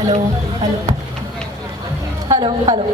Hello hello hello hello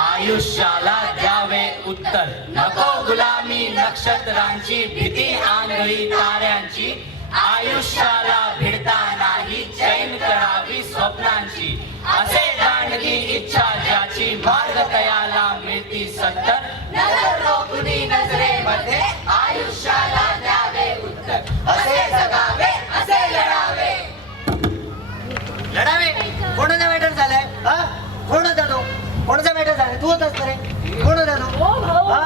आयुष्याला द्यावे उत्तर, नको गुलामी नक्षत्रांची, भीती आंधळी ताऱ्यांची. आयुष्याला भिडता नाही, चैन करावी स्वप्नांची. असे दांडगी इच्छा ज्याची, मार्ग तयाला मिळती सत्तर. नजर रोखुनी नजरेमध्ये आयुष्याला द्यावे उत्तर, असे जगावे असे लढावे. लढावे कोणाचा मॅटर झालाय? हा कोण होता तो? कोणाचा मॅटर झालाय? तू होतास का रे? कोण होता तो? ओ भाऊ हा?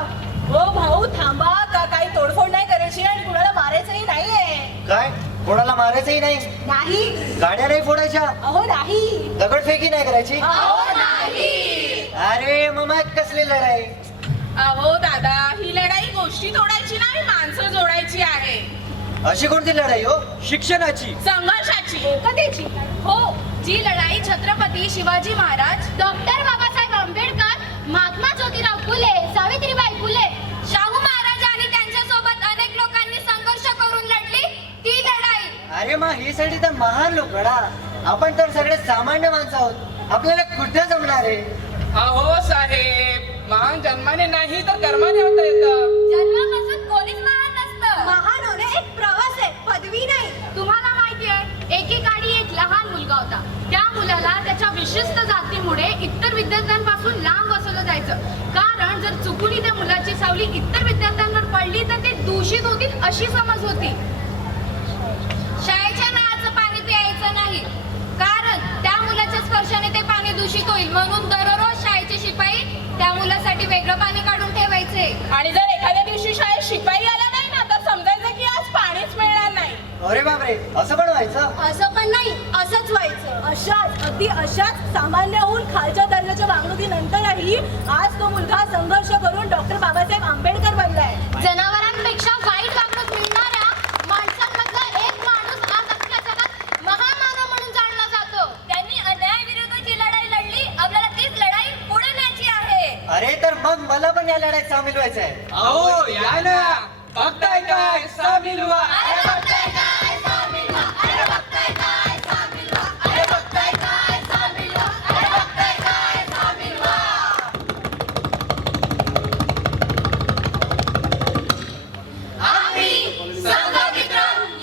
ओ भाऊ थांबा, का काही तोडफोड नाही करायची आणि कुणाला मारायचंही नाहीये. काय कोणाला मारायचंही नाही? नाही गाड्या नाही फोडायच्या? अहो नाही. दगडफेकी नाही करायची? अहो नाही. अरे मग कसली लढाई? अहो दादा, ही लढाई गोष्टी तोडायची नाही, माणसं जोडायची आहे. अशी कोणती लढाई हो? शिक्षणाची? संघर्षाची. एकतेची. हो, जी लढाई छत्रपती शिवाजी महाराज, डॉक्टर बाबासाहेब आंबेडकर, महात्मा ज्योतिराव फुले, सावित्रीबाई फुले, शाहू महाराज आणि त्यांच्यासोबत अनेक लोकांनी संघर्ष करून लढली ती लढाई. अरे मग ही साठी तर महान लोक ना, आपण तर सगळे सामान्य माणसं आहोत, आपल्याला कुठं जमणार आहे? अहो साहेब, महान जन्माने नाही तर कर्माने होता येतं. जन्मापासून कोणीच महान नसतं. महान होणे एक प्रवास आहे, पदवी नाही. तुम्हाला माहिती आहे, एकेकाळी एक लहान मुलगा होता. त्या मुलाला त्याच्या विशिष्ट जातीमुळे इतर विद्यार्थ्यांपासून लांब बसवलं जायचं, कारण जर चुकून त्या मुलाची सावली इतर विद्यार्थ्यांवर पडली तर ते दूषित होतील अशी समज होती. शाळेच्या नळाचं पाणी प्यायचं नाही, कारण त्या मुलाच्या स्पर्शाने ते पाणी दूषित होईल, म्हणून दररोज शाळेचे शिपाई त्या मुलासाठी वेगळं पाणी काढून ठेवायचे. आणि जर एखाद्या दिवशी शाळेत शिपाई आला नाही ना, तर समजायचं की आज पाणीच मिळणार नाही. अरे बापरे, असं पण व्हायचं? असं पण नाही, असंच व्हायचं. अशाच सामान्यहून खालच्या दर्जाच्या वागणुकीनंतरही आज तो मुलगा संघर्ष करून डॉक्टर बाबासाहेब आंबेडकर बनलाय. जनावरांपेक्षा वाईट वागणूक मिळणाऱ्या माणसांमधला एक माणूस आज अख्ख्या जगात महामानव म्हणून जाणला जातो. त्यांनी अन्यायाविरुद्धची लढाई लढली, आपल्याला तीच लढाई पुढे न्यायची आहे. अरे तर मग मला पण या लढाईत सामील व्हायचं आहे. अहो या ना, बघताय काय, सामील व्हा. अरे बघताय काय, सामील व्हा. अरे बघताय काय, सामील व्हा. अरे बघताय काय, सामील व्हा. अरे बघताय काय, सामील व्हा. आम्ही संघमित्र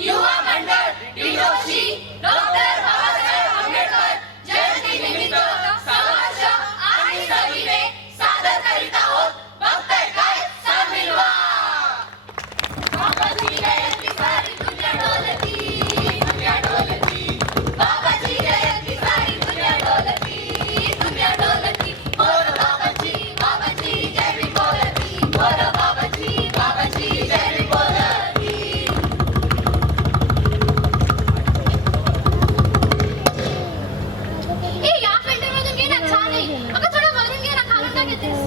युवा मंडळ टिळोशी डॉक्टर बाबासाहेब आंबेडकर जयंतीनिमित्त संघर्ष आणि सविनय सादर करीत आहोत. बघताय काय, सामील व्हा. बाबाजी जयंती सारी दुनिया डोलती, दुनिया डोलती. बाबाजी जयंती सारी दुनिया डोलती, दुनिया डोलती. बोल बाबाजी, बाबाजी जय भी बोलती. बोल बाबाजी, बाबाजी जय भी बोलती. ए या फिल्टरमधून घे ना, छान आहे. अगं थोडं वरून घे ना, खालून का घेतेस?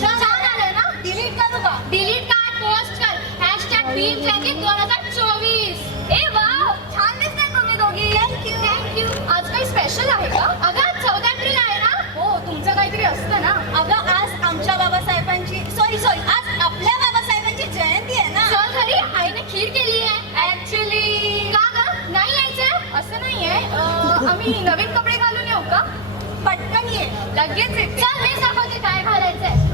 छान आलंय ना? डिलीट करू का? डिलीट काय, पोस्ट कर. #भीम जयंती 2024. ए वाव, छान दिसताय तुम्ही दोघी. थँक्यू. आज काही स्पेशल आहे का? अगं आज 14 एप्रिल आहे ना? हो, तुमचं काहीतरी असतं ना. अगं आज आमच्या बाबासाहेबांची सॉरी आज आपल्या बाबासाहेबांची जयंती आहे ना. चल घरी, आईने खीर केली आहे. ऍक्च्युली का ग, नाही यायचं? असं नाहीये, आम्ही नवीन कपडे घालून येऊ का? पटकन ये. लगेच येते. चल मी दाखवते काय घालायचंय.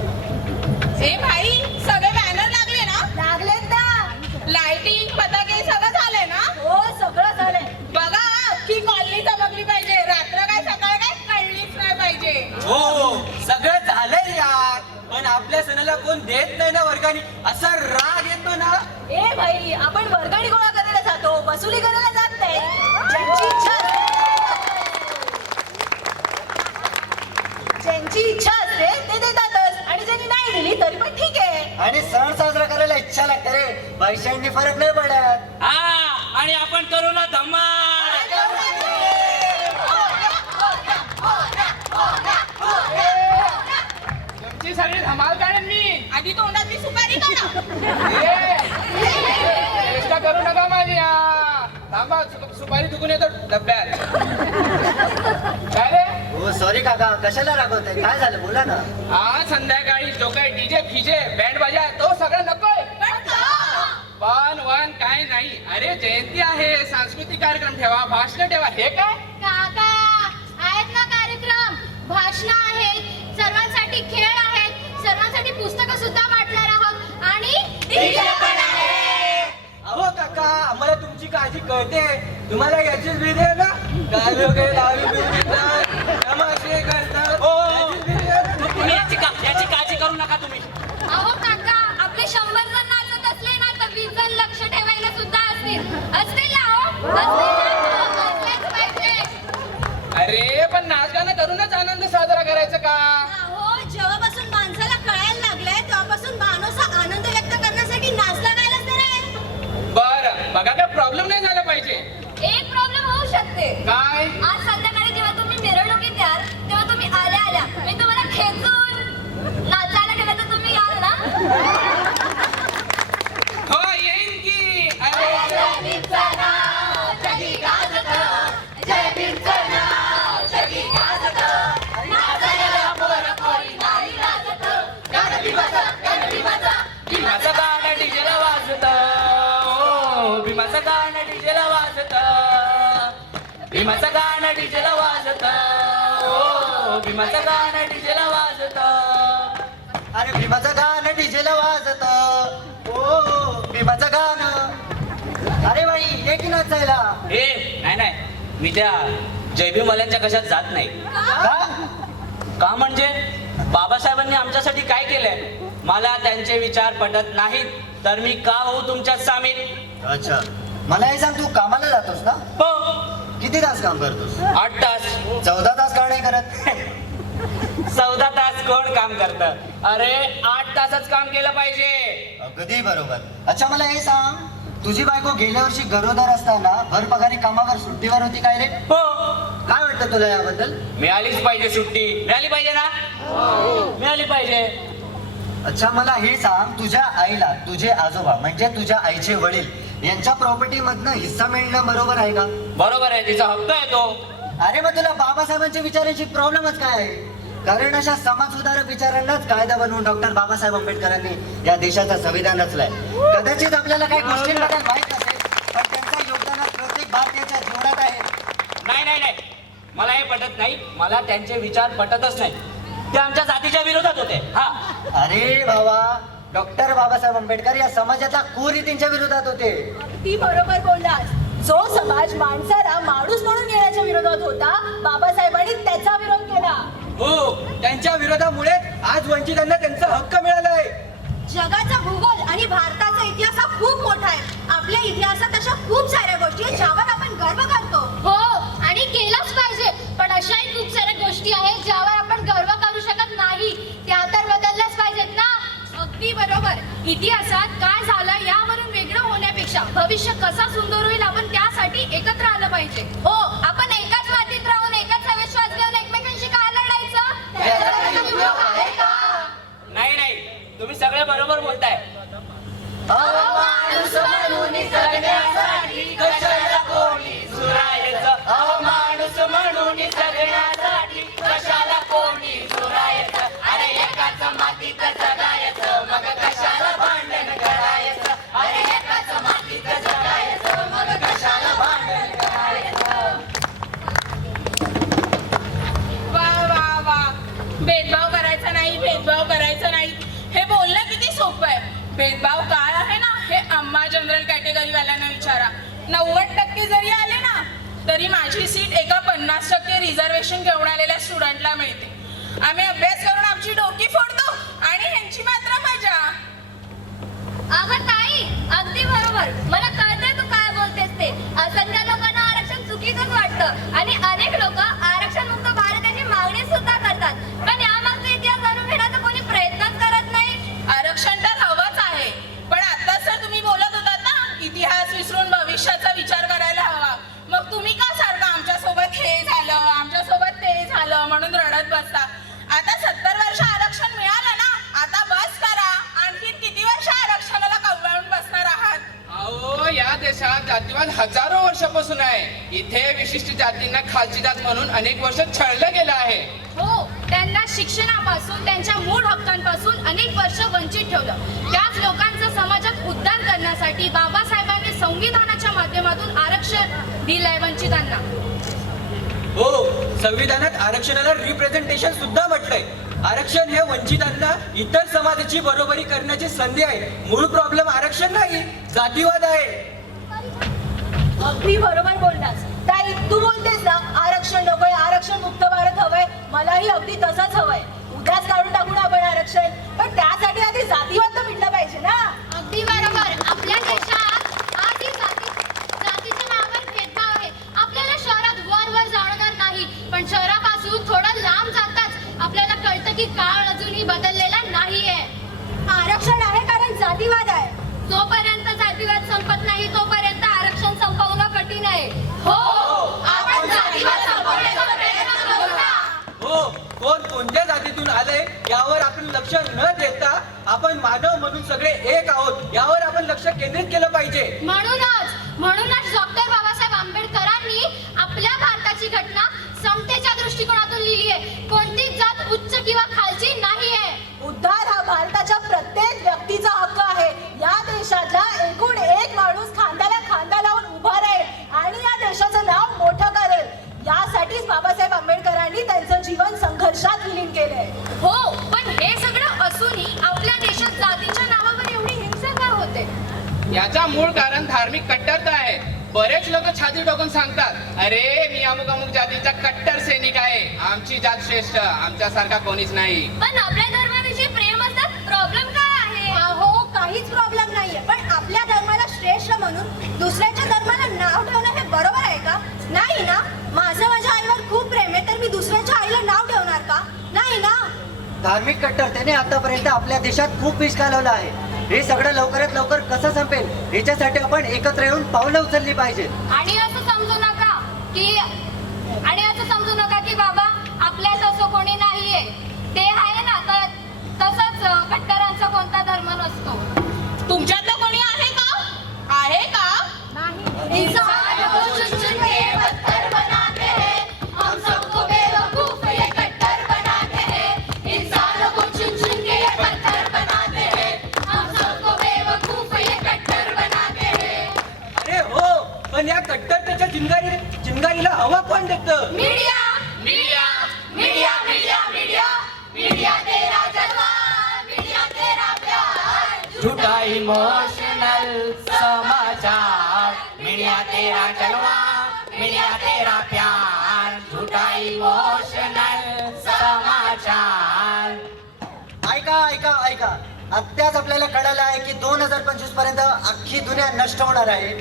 ए भाई, सगळे बॅनर लागले ना? लागलेत ना. लाइटिंग, पताके सगळं झालंय ना? हो, सगळं झालंय. बघा की कॉलनी चमकली पाहिजे, रात्र काय सकाळ काय कळलीच नाही पाहिजे. हो सगळं झालंय यार, पण आपल्या सणाला कोण देत नाही ना वर्गानी, असा राग येतो ना. ए भाई, आपण वर्गणी गोळा करायला जातो, वसुली करायला जात नाही. ज्यांची इच्छा ज्यांची इच्छा असते ते देतातच आणि ज्यांनी नाही दिली तरी पण ठीक आहे. आणि सण साजरा करायला इच्छा लागते रे, पैशांनी फरक नाही पडत. हा आणि आपण करू ना धमाल. तुमची सगळी धमाल काढेन मी. आधी तोंडातली सुपारी काढा. चेष्टा करू नका माझी. थांबा, सुपारी दुखून येतो डब्यात. काय रे? हो सॉरी काका, कशाला रागवताय? काय झालं बोला ना. आज संध्याकाळी जो काही डीजे फिजे बँड बाजा आहे तो सगळं नकोय. पण वन काय नाही. अरे जयंती आहे, सांस्कृतिक कार्यक्रम ठेवा, भाषण ठेवा. हे काय? काका आहेत ना कार्यक्रम, भाषण आहेत, सर्वांसाठी खेळ आहेत, सर्वांसाठी पुस्तकं सुद्धा वाटणार आहोत आणि DJ पण आहे. अहो काका, आम्हाला तुमची काळजी कळते. तुम्हाला याचीच भीती आहे ना? काय लोक दारू पितात, तमाशे करतात. याचीच भीती आहे ना? तुम्ही याची काळजी करू नका तुम्ही. अहो काका, आपले 100 जण नाचत असले ना तर 20 जण लक्ष ठेवायला सुद्धा असतील ना हो? असलेच पाहिजे. अरे पण नाच गाणं करूनच आनंद साजरा करायचा का? हो, जेव्हापासून माणसाला कळायला लागलंय तेव्हापासून माणूस हा आनंद व्यक्त करण्यासाठी नाचला गायलाच नाही. बरं बघा, काय प्रॉब्लेम नाही झाला पाहिजे. एक प्रॉब्लेम होऊ शकते. काय? आज संध्याकाळी जेव्हा तुम्ही मिरवणुकीत याल तेव्हा तुम्ही आल्या मी तुम्हाला खेचून नाचायला गेलं तर तुम्ही याल ना? हो येईन की. अरे भीमाचं गाणं डीजेला वाजत. भीमाचं गाणं डीजेला वाजत. भीमाचं गाणं डीजेला वाजत. भीमाचं गाणं डीजेला वाजत. अरे भीमाचं गाणं डीजेला वाजत. ओ भीमाचं गाणं. अरे बाई ये की नाचायला. नाही मी त्या जयभीमवाल्यांच्या कशात जात नाही. का म्हणजे बाबासाहेबांनी आमच्यासाठी काय केलंय? मला त्यांचे विचार पटत नाहीत तर मी का होऊ तुमच्यात सामील? अच्छा, मला हे सांग, तू कामाला जातोस ना? हो, किती तास काम करतोस? 8 तास. 14 तास का नाही करत? 14 तास कोण काम करत? अरे 8 तासच काम केलं पाहिजे. अगदी बरोबर. अच्छा मला हे सांग, तुझी बायको गेल्या वर्षी गरोदर असताना भर पगारी कामावर सुट्टीवर होती काय रे? हो, काय वाटतं तुला याबद्दल? मिळालीच पाहिजे सुट्टी. मिळाली पाहिजे ना? मिळाली पाहिजे. अच्छा मला हे सांग, तुझ्या आईला तुझे आजोबा म्हणजे तुझ्या आईचे वडील यांच्या प्रॉपर्टी मधनं हिस्सा मिळणं बरोबर आहे का? बरोबर आहे, तिचा हक्क आहे तो. अरे मग तुला बाबासाहेबांच्या विचारांची प्रॉब्लेमच काय आहे? कारण अशा समाजसुधारक विचारांनाच कायदा बनवून डॉक्टर बाबासाहेब आंबेडकरांनी या देशाचा संविधान रचलाय. कदाचित आपल्याला काही गोष्टींबद्दल माहित नसेल, पण त्यांचा योगदान प्रत्येक भारतीयाच्या जीवनात आहे. नाही मला हे पटत नाही. मला त्यांचे विचार पटतच नाही. ते आमच्या जातीच्या विरोधात होते. हा, अरे बाबा, डॉक्टर बाबासाहेब आंबेडकर या समाजाच्या कुरीतींच्या विरोधात होते. ती बरोबर बोललास. जो समाज माणसाला माणूस म्हणून येण्याच्या विरोधात होता, बाबासाहेबांनी त्याचा विरोध केला. हो, त्यांच्या विरोधामुळे आज वंचितांना त्यांचा हक्क मिळालाय. जगाचा भूगोल आणि भारताचा इतिहास हा खूप मोठा आहे. आपल्या इतिहासात अशा खूप साऱ्या गोष्टी आहेत ज्यावर आपण गर्व करतो. हो आणि केलाच पाहिजे. पण अशाही खूप साऱ्या गोष्टी आहेत ज्यावर आपण गर्व करू शकत नाही. त्या तर बदलल्याच पाहिजेत ना? अगदी बरोबर. इतिहासात काय झालं यावरून वेगळं होण्यापेक्षा भविष्य कसा सुंदर होईल आपण त्यासाठी एकत्र आलं पाहिजे. हो, आपण एकाच मातीत राहून एकाच विश्वास घेऊन एकमेकांशी का लढायचं? त्याचा काही उपयोग आहे का? नाही तुम्ही सगळे बरोबर बोलताय. माणूस म्हणून जगण्यासाठी कशाला कोणी झुरायचं? माणूस म्हणून जगण्यासाठी कशाला कोणी झुरायचं? अरे एकाच मातीत जगायचं, मग कशाला भांडण करायचं? अरे एकाच मातीत जगायचं, मग कशाला भांडण करायचं? वा भेदभाव करायचा नाही हे बोलणं किती सोपं आहे. भेदभाव काय आहे ना हे आम्हा जनरल कॅटेगरीवाल्यांना विचारा. 90% जरी आले ना तरी माझी सीट एका 50% रिझर्वेशन घेऊन आलेल्या स्टुडंटला मिळते. आम्ही अभ्यास करून आमची डोकी फोडतो आणि ह्यांची मात्र मजा. अगं ताई, अगदी बरोबर. मला कळतंय तू काय बोलतेस ते. असंख्य लोकांना आरक्षण चुकीचंच वाटतं आणि अनेक लोक आरक्षण मुक्त भारताची मागणी सुद्धा करतात. पण या वंचित जातींना खालची जात म्हणून अनेक वर्ष छळलं गेलं आहे. हो, त्यांना शिक्षणापासून त्यांच्या मूळ हक्कांपासून अनेक वर्ष वंचित ठेवलं. त्याच लोकांचा समाजात उद्धार करण्यासाठी बाबासाहेबांनी संविधानाच्या माध्यमातून आरक्षण दिलंय वंचितांना. हो, संविधानात आरक्षणाला रिप्रेझेंटेशन सुद्धा म्हटलंय. आरक्षण हे वंचितांना इतर समाजाची बरोबरी करण्याची संधी आहे. मूळ प्रॉब्लेम आरक्षण नाही, जातीवाद आहे. अगदी बरोबर बोललास ताई. तू बोलतेस ना आरक्षण नकोय, आरक्षण मुक्त भारत हवंय. मलाही अगदी तसंच हवंय. उद्याच काढून टाकू ना आपण आरक्षण, पण त्यासाठी आधी जातीवाद तर मिटला पाहिजे ना. अगदी बरोबर. आपल्या देशात आधी जातीच्या नावावर भेदभाव आहे. आपल्याला शहरात वर जाणवणार नाही, पण शहरापासून थोडं लांब जाताच आपल्याला कळतं की काळ अजूनही बदललेला नाहीये. आरक्षण आहे कारण जातीवाद आहे. जोपर्यंत जातीवाद संपत नाही तोपर्यंत आरक्षण संपवणं कठीण आहे. हो, आपण जातीवाद संपवण्याचा प्रयत्न करू ना. हो, कोण कोणत्या जातीतून आले यावर आपण लक्ष न देता आपण मानव म्हणून सगळे एक आहोत यावर आपण लक्ष केंद्रित केलं पाहिजे. म्हणूनच डॉक्टर बाबासाहेब आंबेडकरांनी आपल्या भारताची घटना समतेच्या दृष्टिकोनातून लिहिली आहे. कोणतीच जात उच्च किंवा खालची नाहीये. उद्धार हा भारताच्या प्रत्येक व्यक्तीचा हक्क आहे. या देशातला एकूण एक माणूस खांद्याला खांदा लावून उभा राहील आणि या देशाचं नाव मोठं करेल. यासाठीच बाबासाहेब आंबेडकरांनी त्यांचं जीवन संघर्षात विलीन केलंय. हो, पण हे सगळं असूनही आपल्या देशात जातीच्या नावावर एवढी हिंसा का होते? याचा मूळ कारण धार्मिक कट्टरता आहे. बरेच लोक छाती टोकून सांगतात, अरे मी अमुक अमुक जातीचा कट्टर सैनिक आहे, आमची जात श्रेष्ठ, आमच्यासारखा कोणीच नाही. पण आपल्या धर्माविषयी प्रेम असतात, प्रॉब्लेम काय आहे? हो, काहीच प्रॉब्लेम नाहीये, पण आपल्या धर्माला श्रेष्ठ म्हणून दुसऱ्याच्या धर्माला नाव ठेवणं हे बरोबर आहे का? नाही ना. माझं माझ्या आईवर खूप प्रेम आहे, तर मी दुसऱ्याच्या आईला नाव ठेवणार का? नाही ना. धार्मिक कट्टरतेने आतापर्यंत आपल्या देशात खूप विष घालवला आहे. हे सगळं लवकरात लवकर कसं संपेल याच्यासाठी आपण एकत्र येऊन पावलं उचलली पाहिजेत. आणि असं समजू नका की बाबा आपल्यात असं कोणी नाहीये. ते आहे ना, तर तसंच कट्टरांचा कोणता धर्म नसतो. तुमच्यातलं कोणी आहे का? आहे का? इंसान को चुन चुन के पत्थर बनाते हैं, हम सबको बेवकूफ ये कट्टर बनाते हैं. इंसान को चुन चुन के ये पत्थर बनाते हैं, हम सबको बेवकूफ ये कट्टर बनाते हैं. अरे हो, पण या कट्टरतेच्या चिंगारीला हवा कोण देतं? Media media media media media media तेरा जलवा, मीडिया तेरा प्यार. झूठा इमोशनल समाचार, मीडिया तेरा जलवा, मीडिया तेरा प्यार. झूठा इमोशनल समाचार. ऐका. आत्ताच आपल्याला कळालं आहे की 2025 पर्यंत अख्खी दुनिया नष्ट होणार आहे.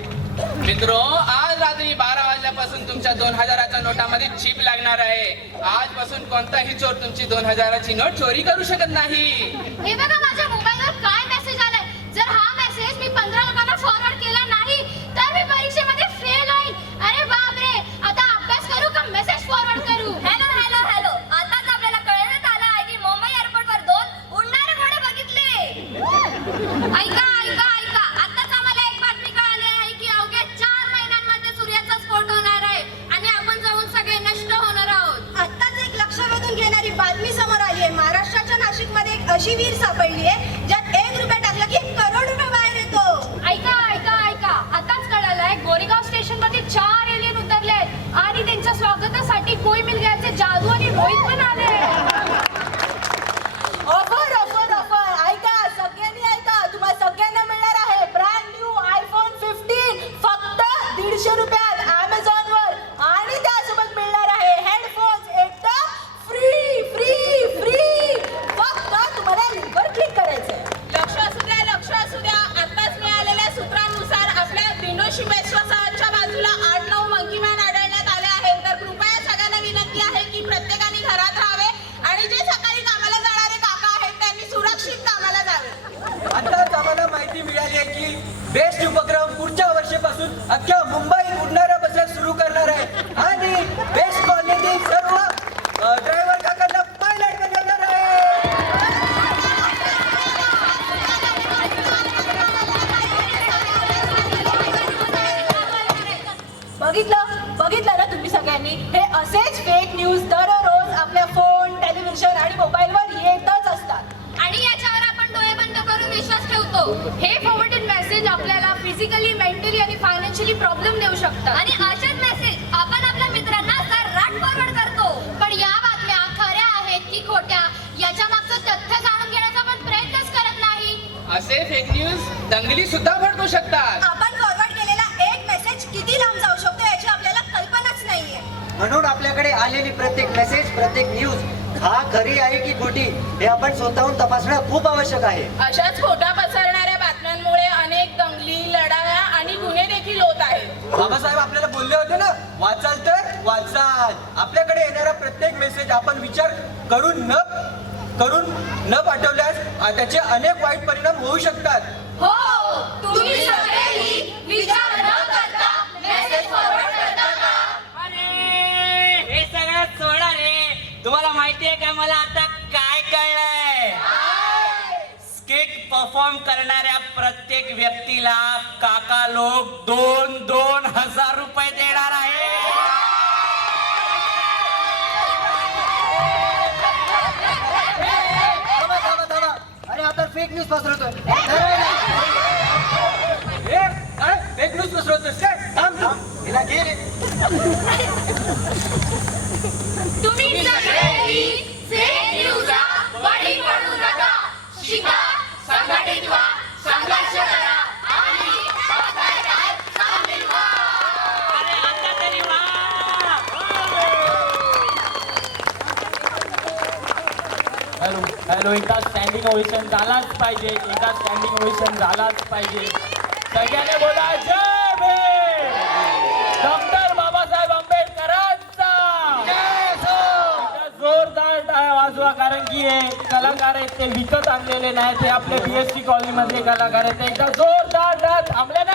मित्रो, आज रात्री 12 वाजल्यापासून तुमच्या 2000च्या नोटामध्ये चिप लागणार आहे. आजपासून कोणताही चोर तुमची 2000ची नोट चोरी करू शकत नाही. हे बघा माझ्या मोबाईलवर काय मेसेज आलाय. जर हा मेसेज मी 15 लोकांना फॉरवर्ड केला नाही तर मी परीक्षेमध्ये फेल होईल. अरे बापरे, आता अभ्यास करू का मेसेज फॉरवर्ड करू? हॅलो. आताच आपल्याला कळण्यात आलं आहे की मुंबई एअरपोर्टवर 2 उडणारे घोडे बघितले. ऐका. आताच आम्हाला एक बातमी कळाली आहे की अवघ्या 4 महिन्यांमध्ये सूर्याचा स्फोट होणार आहे आणि आपण जळून सगळे नष्ट होणार आहोत. आत्ताच एक लक्ष वेधून घेणारी बातमी समोर आली आहे. महाराष्ट्राच्या नाशिकमध्ये एक अशी विहीर सापडली आहे ज्यात 1 रुपया टाकला की 1 करोड रुपये बाहेर येतो. ऐका. आताच कळालंय गोरेगाव स्टेशन मध्ये 4 एलियन उतरले आहेत आणि त्यांच्या स्वागतासाठी कोई मिल गयाचे जादू आणि रोहित पण आले. ऑफर. ऐका, सगळ्यांनी ऐका. तुम्हाला सगळ्यांना मिळणार आहे ब्रँड न्यू आयफोन 15 फक्त 150 रुपयात Amazonवर. आणि त्यासोबत मिळणार आहे हेडफोन्स एकदम फ्री. फक्त तुम्हाला लिंकवर क्लिक करायचंय. लक्ष असू द्या. आताच मिळालेल्या सूत्रांनुसार आपल्या दिनोशी बेस्टच्या बाजूला 8-9 मंकी मॅन आढळण्यात आले आहेत. तर कृपया सगळ्यांना विनंती आहे की प्रत्येकाने घरात राहावे आणि जे सकाळी कामाला जाणारे काका आहेत त्यांनी सुरक्षित कामाला जावे. आताच आम्हाला माहिती मिळाली आहे की बेस्ट उपक्रम पुढच्या वर्षापासून अख्ख्या मुंबईत उडणाऱ्या बसेस सुरू करणार आहे आणि बेस्ट कॉलनीतील सर्व ड्रायव्हर काकांना पायलट बनवणार आहे. बघितलं ना तुम्ही सगळ्यांनी. फेक न्यूज दंगली सुद्धा भडकू शकतात. आपण फॉरवर्ड केलेला एक मेसेज किती लांब जाऊ शकतो याची आपल्याला कल्पनाच नाहीये. म्हणून आपल्याकडे आलेली प्रत्येक मेसेज, प्रत्येक न्यूज हा खरी आहे की खोटी हे आपण स्वतःहून तपासणं खूप आवश्यक आहे. अशाच खोटा पसरणाऱ्या बातम्यांमुळे अनेक दंगली, लढाया आणि गुन्हे देखील होत आहेत. बाबासाहेब आपल्याला बोलले होते ना, वाचाल तर वाचाल. आपल्याकडे येणारा प्रत्येक मेसेज आपण विचार करून न पाठवल्यास त्याचे अनेक वाईट परिणाम होऊ शकतात. हो तुम्ही सगळेही विचार न करता मेसेज फॉरवर्ड करता का? अरे हे सगळं सोडा रे. तुम्हाला माहितीये का मला आता काय कळलंय? स्किट परफॉर्म करणाऱ्या प्रत्येक व्यक्तीला काका लोक 2,000 रुपये देणार आहे. थांबा. अरे आपण फेक न्यूज पसरवतोय. फेक न्यूज पसरवतोस काय? थांब. हिला घे रे. तुम्ही सगळेही फेक न्यूजला बळी पडू नका. शिका, संघटित व्हा, संघर्ष करा आणि बाकायदार सामील व्हा. अरे आता तरी वा. हॅलो एकदा स्टँडिंग ओवेशन झालाच पाहिजे. सगळ्यांनी बोला जय भीम. डॉक्टर बाबासाहेब आंबेडकरांचा एकदा जोरदार टाळ्या वाजवा. कारण की हे कलाकार आहेत ते विकत आणलेले नाहीत. ते आपले BSC कॉलनीमधले कलाकार आहेत. एकदा जोरदार थांबले ना.